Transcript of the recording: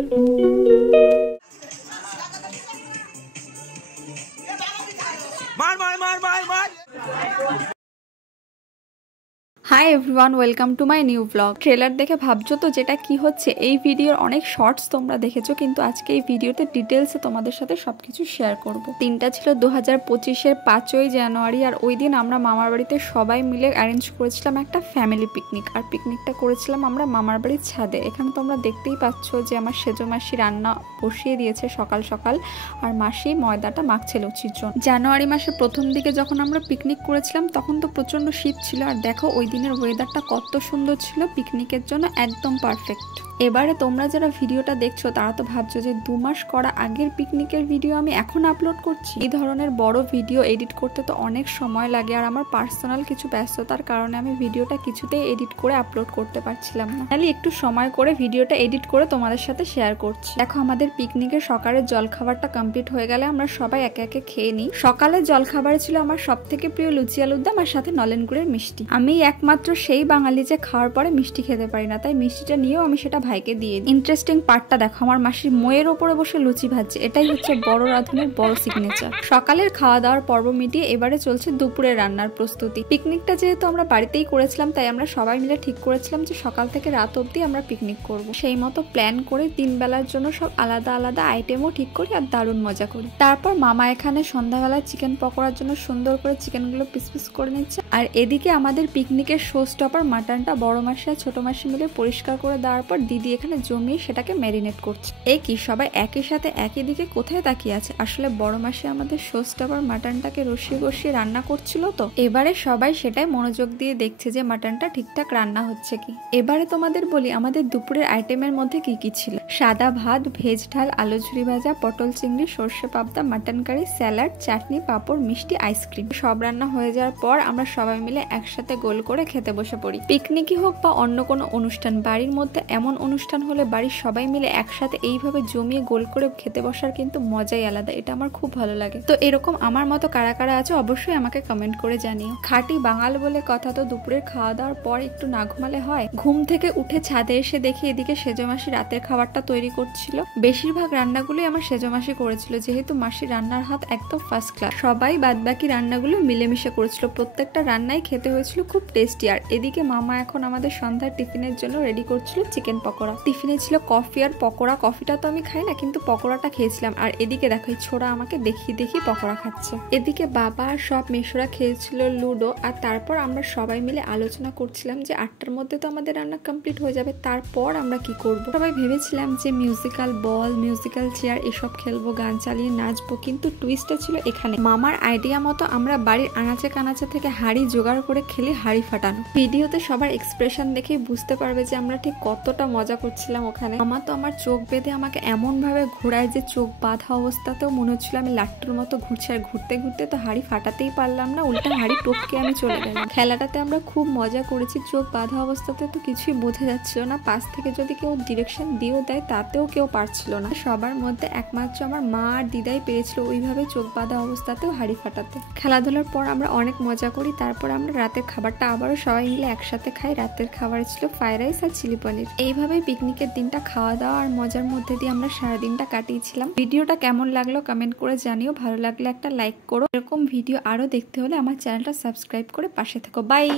মার মার মার মার মার। Hi everyone, welcome to my new blog. Trailer দেখে ভাবছো তো যেটা কি হচ্ছে। এই ভিডিওর অনেক শর্টস তোমরা দেখেছো, কিন্তু আজকে এই ভিডিওতে ডিটেলসে তোমাদের সাথে সবকিছু শেয়ার করব। দিনটা ছিল 2025-এর 5ই জানুয়ারি, আর ওই দিন আমরা মামার বাড়িতে সবাই মিলে অ্যারেঞ্জ করেছিলাম একটা ফ্যামিলি পিকনিক। আর পিকনিকটা করেছিলাম আমরা মামার বাড়ির ছাদে। এখানে তোমরা দেখতেই পাচ্ছ যে আমার সেজো মাসি রান্না বসিয়ে দিয়েছে সকাল সকাল, আর মাসি ময়দাটা মাখছে লুচির জন্য। জানুয়ারি মাসের প্রথম দিকে যখন আমরা পিকনিক করেছিলাম তখন তো প্রচন্ড শীত ছিল, আর দেখো ওই দিনের ওয়েদারটা কত সুন্দর ছিল, পিকনিকের জন্য একদম পারফেক্ট। এবারে তোমরা যারা ভিডিওটা দেখছো তারা তো ভাবছো যে 2 মাস করা আগের পিকনিকের ভিডিও আমি এখন আপলোড করছি। এই ধরনের বড় ভিডিও এডিট করতে তো অনেক সময় লাগে, আর আমার পার্সোনাল কিছু ব্যস্ততার কারণে আমি ভিডিওটা কিছুতেই এডিট করে আপলোড করতে পারছিলাম না। তাহলে একটু সময় করে ভিডিওটা এডিট করে তোমাদের সাথে শেয়ার করছি। দেখো আমাদের পিকনিকের সকালের জলখাবারটা কমপ্লিট হয়ে গেলে আমরা সবাই একে একে খেয়ে নিই। সকালের জলখাবারে ছিল আমার সব থেকে প্রিয় লুচি আলুর দম, আর সাথে নলেন গুড়ের মিষ্টি। আমি একমাত্র সেই বাঙালি যে খাওয়ার পরে মিষ্টি খেতে পারি না, তাই মিষ্টিটা নিয়েও আমি সেটা ভাইকে দিয়ে দিই। ইন্টারেস্টিং পার্টটা দেখো, আমার মাসির মোয়ের ওপরে বসে লুচি ভাজছে। এটাই হচ্ছে বড় রাঁধুনের বড় সিগনেচার। সকালের খাওয়া দাওয়ার পর্ব মিটিয়ে এবারে চলছে দুপুরের রান্নার প্রস্তুতি। পিকনিকটা যেহেতু আমরা বাড়িতেই করেছিলাম, তাই আমরা সবাই মিলে ঠিক করেছিলাম যে সকাল থেকে রাত অবধি আমরা পিকনিক করব। সেই মতো প্ল্যান করে 3 বেলার জন্য সব আলাদা আলাদা আইটেমও ঠিক করি, আর দারুণ মজা করি। তারপর মামা এখানে সন্ধ্যাবেলায় চিকেন পকোড়ার জন্য সুন্দর করে চিকেনগুলো পিস পিস করে নিচ্ছে, আর এদিকে আমাদের পিকনিকের শো স্টপার মাটনটা বড় মাসি আর ছোট মাসি মিলে পরিষ্কার করে দেওয়ার পর দিদি এখানে জমিয়ে সেটাকে ম্যারিনেট করছে। এই কি সবাই একই সাথে একই দিকে কোথায় তাকিয়ে আছে? আসলে বড় মাসি আমাদের শো স্টপার মাটনটাকে রসিয়ে বসিয়ে রান্না করছিল, তো এবারে সবাই সেটাই মনোযোগ দিয়ে দেখছে যে মাটনটা ঠিকঠাক রান্না হচ্ছে কি। এবারে তোমাদের বলি আমাদের দুপুরের আইটেমের মধ্যে কি কি ছিল। সাদা ভাত, ভেজ ডাল, আলু ঝুরি ভাজা, পটল চিংড়ি, সর্ষে পাবদা, মাটন কারি, স্যালাড, চাটনি, পাঁপড়, মিষ্টি, আইসক্রিম। সব রান্না হয়ে যাওয়ার পর আমরা সবাই মিলে একসাথে গোল করে খেতে বসে পড়ি। পিকনিকই হোক বা অন্য কোনো অনুষ্ঠান, বাড়ির মধ্যে এমন অনুষ্ঠান হলে বাড়ির সবাই মিলে একসাথে এইভাবে জমিয়ে গোল করে খেতে বসার কিন্তু মজাই আলাদা। এটা আমার খুব ভালো লাগে। তো এরকম আমার মতো কারা কারা আছে অবশ্যই আমাকে কমেন্ট করে জানিও। খাঁটি বাঙাল বলে কথা, তো দুপুরের খাওয়া দাওয়ার পর একটু না ঘুমালে হয়। ঘুম থেকে উঠে ছাদে এসে দেখি এদিকে সেজো মাসি রাতের খাবারটা তৈরি করছিল। বেশিরভাগ রান্নাগুলোই আমার সেজো মাসি করেছিল, যেহেতু মাসির রান্নার হাত একদম ফার্স্ট ক্লাস। সবাই বাদবাকি রান্নাগুলো মিলেমিশে করেছিল, প্রত্যেকটা রান্নাই খেতে হয়েছিল খুব টেস্টি। আর এদিকে মামা এখন আমাদের সন্ধ্যার টিফিনের জন্য রেডি করছিল চিকেন পকোড়া। টিফিনে ছিল কফি আর পকোড়া। কফিটা তো আমি খাই না, কিন্তু পকোড়াটা খেয়েছিলাম। আর এদিকে দেখো ছোড়া আমাকে দেখিয়ে দেখিয়ে পকোড়া খাচ্ছে। এদিকে বাবা আর সব মেশোরা খেয়েছিল লুডো, আর তারপর আমরা সবাই মিলে আলোচনা করছিলাম যে 8টার মধ্যে তো আমাদের রান্না কমপ্লিট হয়ে যাবে, তারপর আমরা কি করব। সবাই ভেবেছিলাম যে মিউজিক্যাল বল, মিউজিক্যাল চেয়ার এসব খেলবো, গান চালিয়ে নাচবো, কিন্তু টুইস্টটা ছিল এখানে। মামার আইডিয়া মতো আমরা বাড়ির আনাচে কানাচে থেকে হাড়ি জোগাড় করে খেলি হাড়ি ফাটানো। ভিডিওতে সবার এক্সপ্রেশন দেখে বুঝতে পারবে যে আমরা ঠিক কতটা মজা করছিলাম ওখানে। মামা তো আমার চোখ বেঁধে আমাকে এমন ভাবে ঘোরায় যে চোখ বাঁধা অবস্থাতেও মনে হচ্ছিল আমি লাট্টুর মতো ঘুরছি। আর ঘুরতে ঘুরতে তো হাড়ি ফাটাতেই পারলাম না, উল্টা হাড়ি টপকে আমি চলে গেলাম। খেলাটাতে আমরা খুব মজা করেছি। চোখ বাঁধা অবস্থাতে তো কিছুই বোঝা যাচ্ছিল না, পাশ থেকে যদি কেউ ডিরেকশন দিয়েও দেয় তাতেও কেউ পারছিল না। সবার মধ্যে একমাত্র আমার মা আর দিদাই পেরেছিল ওইভাবে চোখ বাঁধা অবস্থাতেও হাড়ি ফাটাতে। খেলাধুলার পর আমরা অনেক মজা করি। তারপর আমরা রাতের খাবারটা আবারও সবাই মিলে একসাথে খাই। রাতের খাবার ছিল ফ্রাইড রাইস আর চিলি পনির। এইভাবেই পিকনিকের দিনটা খাওয়া দাওয়া আর মজার মধ্যে দিয়ে আমরা সারাদিনটা কাটিয়েছিলাম। ভিডিওটা কেমন লাগলো কমেন্ট করে জানিও। ভালো লাগলে একটা লাইক করো। এরকম ভিডিও আরো দেখতে হলে আমার চ্যানেলটা সাবস্ক্রাইব করে পাশে থেকো। বাই।